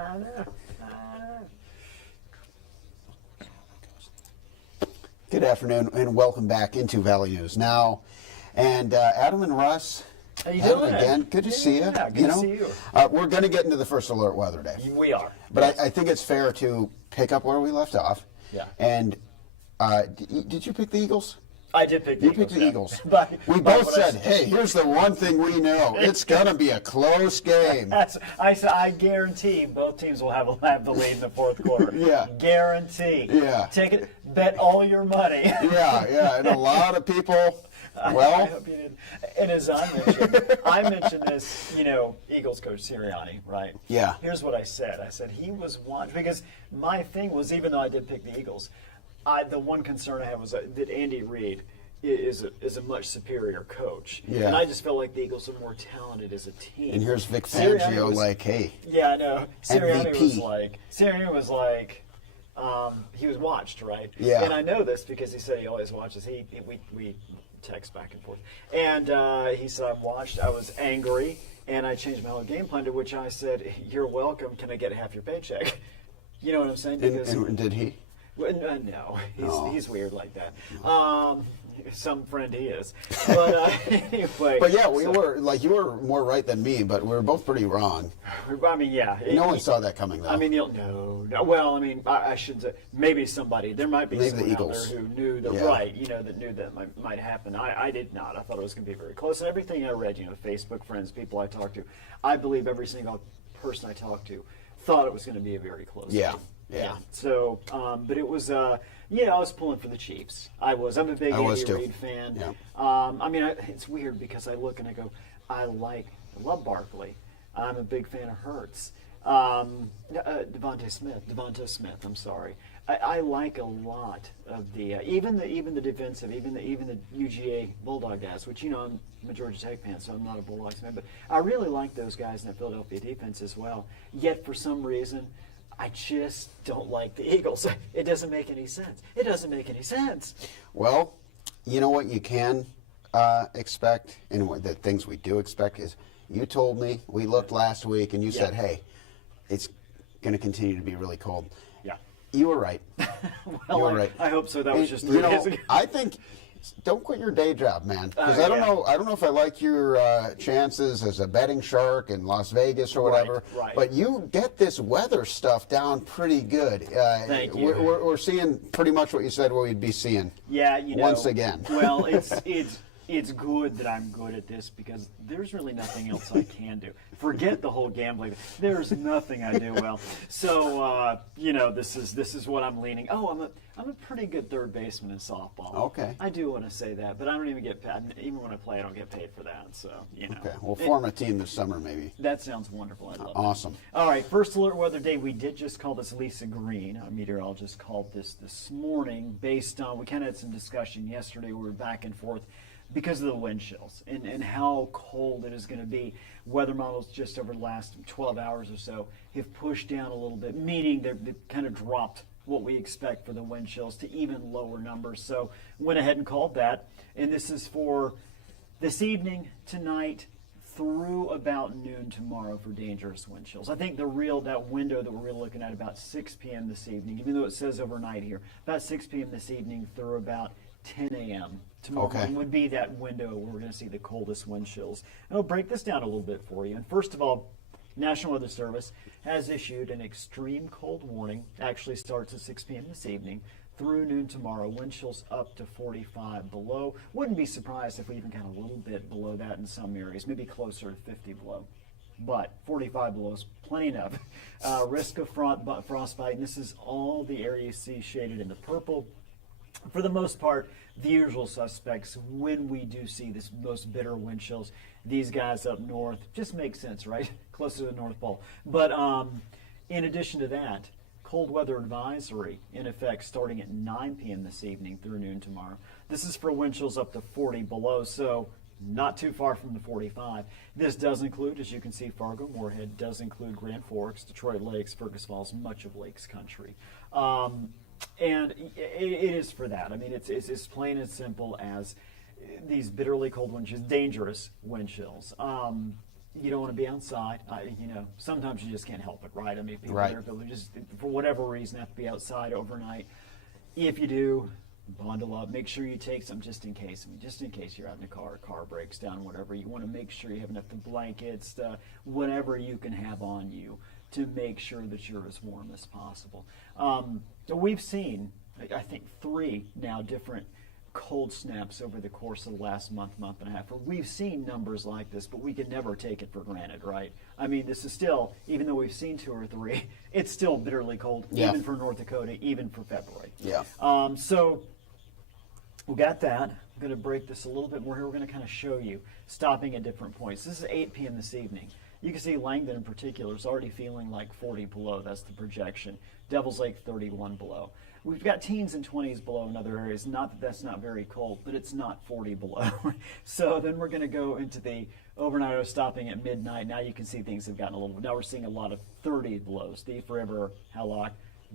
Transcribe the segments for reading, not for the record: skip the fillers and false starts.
I know. Good afternoon and welcome back into Valley News Now. And Adam and Russ, How you Adam doing? again. Good to see you. Yeah, good to see you. We're going to get into the first alert weather day. We are. But I think it's fair to pick up where we left off. Yeah. And did you pick the Eagles? I did pick the You Eagles. picked the Eagles. But We both said, hey, here's the one thing we know. It's going to be a close game. I guarantee both teams will have the lead in the fourth quarter. Yeah. Guarantee. Yeah. Take it. Bet all your money. Yeah. And a lot of people, well. I hope you did. And as I mentioned this, Eagles coach Sirianni, right? Yeah. Here's what I said. I said he was watching, because my thing was, even though I did pick the Eagles, the one concern I had was that Andy Reid is a much superior coach. Yeah. And I just felt like the Eagles are more talented as a team. And here's Vic Fangio hey. Yeah, I know. Sirianni MVP. was like, he was watched, right? Yeah. And I know this because he said he always watches. We text back and forth. And he said, I watched, I was angry, and I changed my whole game plan, to which I said, you're welcome, can I get half your paycheck? You know what I'm saying? Because, and did he? Well, no, he's weird like that. Some friend he is. But anyway. But yeah, you were more right than me, but we were both pretty wrong. I mean, yeah. No one saw that coming, though. I mean, no. Well, I mean, I shouldn't say. Maybe somebody. There might be maybe someone the out Eagles. there who knew that, right? That knew that might happen. I did not. I thought it was going to be very close. And everything I read, Facebook friends, people I talked to, I believe every single person I talked to thought it was going to be a very close game. Yeah. So, but it was, I was pulling for the Chiefs. I'm a big Andy Reid fan. Yeah. I mean, it's weird because I look and I go, I love Barkley. I'm a big fan of Hurts. Devonta Smith. I'm sorry. I like a lot of the even the defensive, even the UGA Bulldog guys, which I'm a Georgia Tech fan, so I'm not a Bulldogs fan, but I really like those guys in the Philadelphia defense as well. Yet for some reason, I just don't like the Eagles. It doesn't make any sense. Well, you know what you can expect, and what the things we do expect is, you told me, we looked last week, and you said, hey, it's going to continue to be really cold. Yeah. You were right. Well, you were right. I hope so. That was just 3 days ago. I think, don't quit your day job, man. Because I don't know if I like your chances as a betting shark in Las Vegas or whatever. Right. But you get this weather stuff down pretty good. Thank you. We're seeing pretty much what you said we'd be seeing. Yeah, once again. Well, it's good that I'm good at this, because there's really nothing else I can do. Forget the whole gambling. There's nothing I do well. So this is what I'm leaning. Oh, I'm a pretty good third baseman in softball. Okay. I do want to say that, but I don't even get paid. Even when I play, I don't get paid for that. So Okay, we'll form a team this summer, maybe. That sounds wonderful. I love it. Awesome. All right, first alert weather day. We did just call this Lisa Green, our meteorologist, called this morning based on, we kind of had some discussion yesterday. We were back and forth because of the wind chills and how cold it is going to be. Weather models just over the last 12 hours or so have pushed down a little bit, meaning they've kind of dropped what we expect for the wind chills to even lower numbers. So went ahead and called that, and this is for this evening, tonight, through about noon tomorrow for dangerous wind chills. I think that window that we're looking at about 6 p.m. this evening, even though it says overnight here, about 6 p.m. this evening through about 10 a.m. tomorrow morning would be that window where we're going to see the coldest wind chills. And I'll break this down a little bit for you. And first of all, National Weather Service has issued an extreme cold warning. Actually starts at 6 p.m. this evening through noon tomorrow. Wind chills up to 45 below. Wouldn't be surprised if we even got a little bit below that in some areas, maybe closer to 50 below. But 45 below is plenty enough. Risk of frostbite, and this is all the area you see shaded in the purple. For the most part, the usual suspects when we do see this most bitter wind chills. These guys up north just make sense, right? Closer to the North Pole. But in addition to that, cold weather advisory in effect starting at 9 p.m. this evening through noon tomorrow. This is for wind chills up to 40 below, so not too far from the 45. This does include, as you can see, Fargo, Moorhead, does include Grand Forks, Detroit Lakes, Fergus Falls, much of Lakes Country. And it is for that. I mean, it's as plain and simple as these bitterly cold wind chills, dangerous wind chills. You don't want to be outside. Sometimes you just can't help it, right? I mean, people Right. that are just, for whatever reason, have to be outside overnight. If you do, bundle up. Make sure you take some just in case. I mean, just in case you're out in a car breaks down, whatever. You want to make sure you have enough blankets, whatever you can have on you to make sure that you're as warm as possible. So we've seen, I think, 3 now different cold snaps over the course of the last month and a half. We've seen numbers like this, but we can never take it for granted, right? I mean, this is still, even though we've seen 2 or 3, it's still bitterly cold, Yeah. even for North Dakota, even for February. Yeah. So we got that. I'm going to break this a little bit more here. We're going to kind of show you stopping at different points. This is 8 p.m. this evening. You can see Langdon in particular is already feeling like 40 below. That's the projection. Devil's Lake 31 below. We've got teens and 20s below in other areas. Not that that's not very cold, but it's not 40 below. So then we're going to go into the overnight. I was stopping at midnight. Now you can see things have gotten a little. Now we're seeing a lot of 30 below. Thief River, Hallock,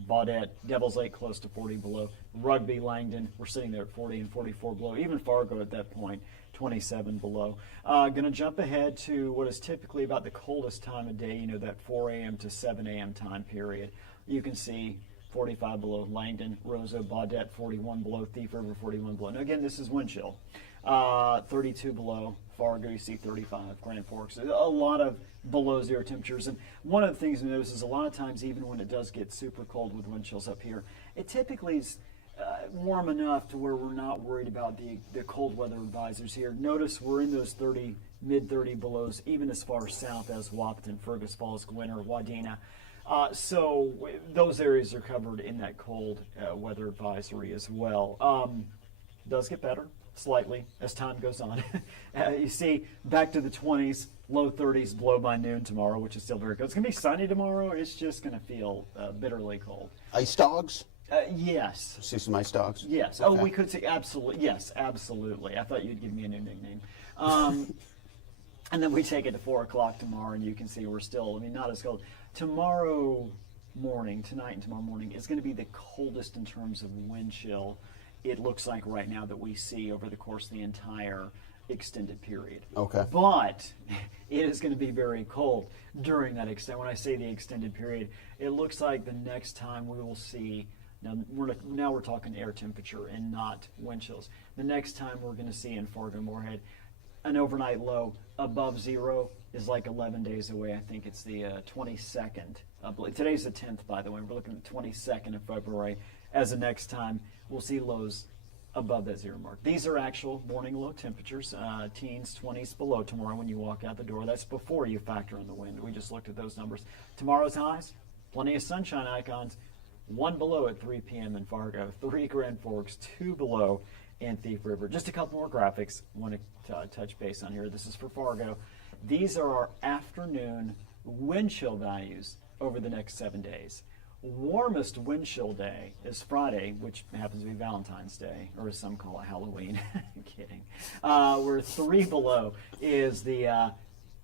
Baudette, Devil's Lake close to 40 below. Rugby, Langdon, we're sitting there at 40 and 44 below. Even Fargo at that point, 27 below. Going to jump ahead to what is typically about the coldest time of day, that 4 a.m. to 7 a.m. time period. You can see 45 below Langdon, Roseau, Baudette, 41 below, Thief River, 41 below. Now again, this is wind chill. 32 below, Fargo, you see 35, Grand Forks. A lot of below zero temperatures. And one of the things to notice is a lot of times, even when it does get super cold with wind chills up here, it typically is warm enough to where we're not worried about the cold weather advisors here. Notice we're in those 30, mid-30 belows, even as far south as Wahpeton, Fergus Falls, Gwinner, Wadena. So those areas are covered in that cold weather advisory as well. Does get better slightly as time goes on. You see back to the 20s, low 30s, below by noon tomorrow, which is still very good. It's going to be sunny tomorrow. It's just going to feel bitterly cold. Ice dogs? Yes. See some ice dogs? Yes. Okay. Oh, we could say absolutely. Yes, absolutely. I thought you'd give me a new nickname. And then we take it to 4 o'clock tomorrow, and you can see we're still, not as cold. Tomorrow morning, tonight and tomorrow morning, is going to be the coldest in terms of wind chill, it looks like right now, that we see over the course of the entire extended period. Okay. But it is going to be very cold during that extent. When I say the extended period, it looks like the next time we will see, now we're talking air temperature and not wind chills. The next time we're going to see in Fargo Moorhead an overnight low above zero is like 11 days away. I think it's the 22nd. Today's the 10th, by the way. We're looking at the 22nd of February as the next time we'll see lows above that zero mark. These are actual morning low temperatures, teens, 20s below tomorrow when you walk out the door. That's before you factor in the wind. We just looked at those numbers. Tomorrow's highs, plenty of sunshine icons. 1 below at 3 p.m. in Fargo, 3 Grand Forks, 2 below in Thief River. Just a couple more graphics I want to touch base on here. This is for Fargo. These are our afternoon wind chill values over the next 7 days. Warmest wind chill day is Friday, which happens to be Valentine's Day, or as some call it, Halloween. Kidding. Where 3 below is the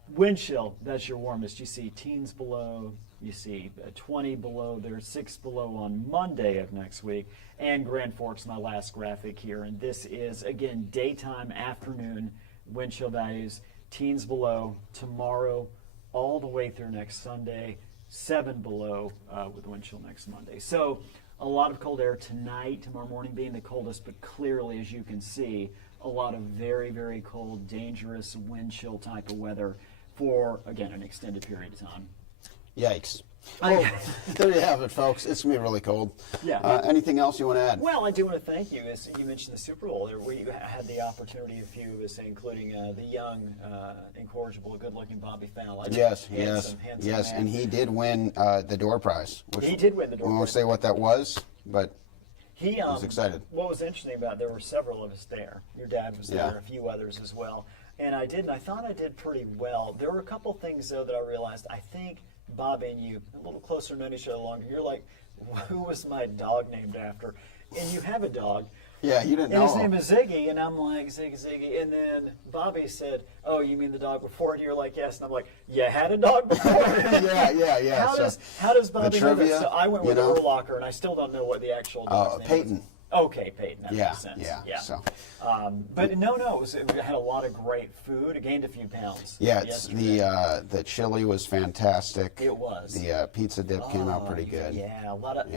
wind chill. That's your warmest. You see teens below. You see 20 below. There's 6 below on Monday of next week. And Grand Forks, my last graphic here. And this is, again, daytime, afternoon wind chill values. Teens below tomorrow all the way through next Sunday. 7 below with wind chill next Monday. So a lot of cold air tonight, tomorrow morning being the coldest, but clearly, as you can see, a lot of very, very cold, dangerous wind chill type of weather for, again, an extended period of time. Yikes. Well, there you have it, folks. It's going to be really cold. Yeah. Anything else you want to add? Well, I do want to thank you. As you mentioned the Super Bowl, there we had the opportunity, a few of us, including the young, incorrigible, good-looking Bobby Fowler. Yes, handsome yes, man. and he did win the door prize. He did win the door We won't prize. say what that was, but He was excited. What was interesting about it, there were several of us there. Your dad was there, Yeah. and a few others as well. And I thought I did pretty well. There were a couple things, though, that I realized. I think Bobby and you, a little closer, known each other longer. You're like, who was my dog named after? And you have a dog. Yeah, you didn't And know. his name is Ziggy, and I'm like, Ziggy. And then Bobby said, oh, you mean the dog before? And you're like, yes. And I'm like, you had a dog before? yeah. How does Bobby know that? trivia, So I went with you know? Urlacher, and I still don't know what the actual dog's name is. Peyton. Okay, Peyton, that Yeah, makes sense. yeah. So, But no, it had a lot of great food. It gained a few pounds. yeah, it's the chili was fantastic. It was. The pizza dip came out pretty good. Yeah, a lot of,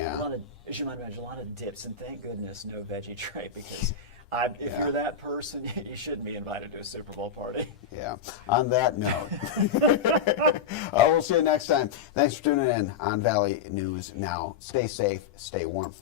as you might imagine, a lot of dips, and thank goodness no veggie tray, because if you're that person, you shouldn't be invited to a Super Bowl party. Yeah. On that note, we'll see you next time. Thanks for tuning in on Valley News Now. Stay safe, stay warm.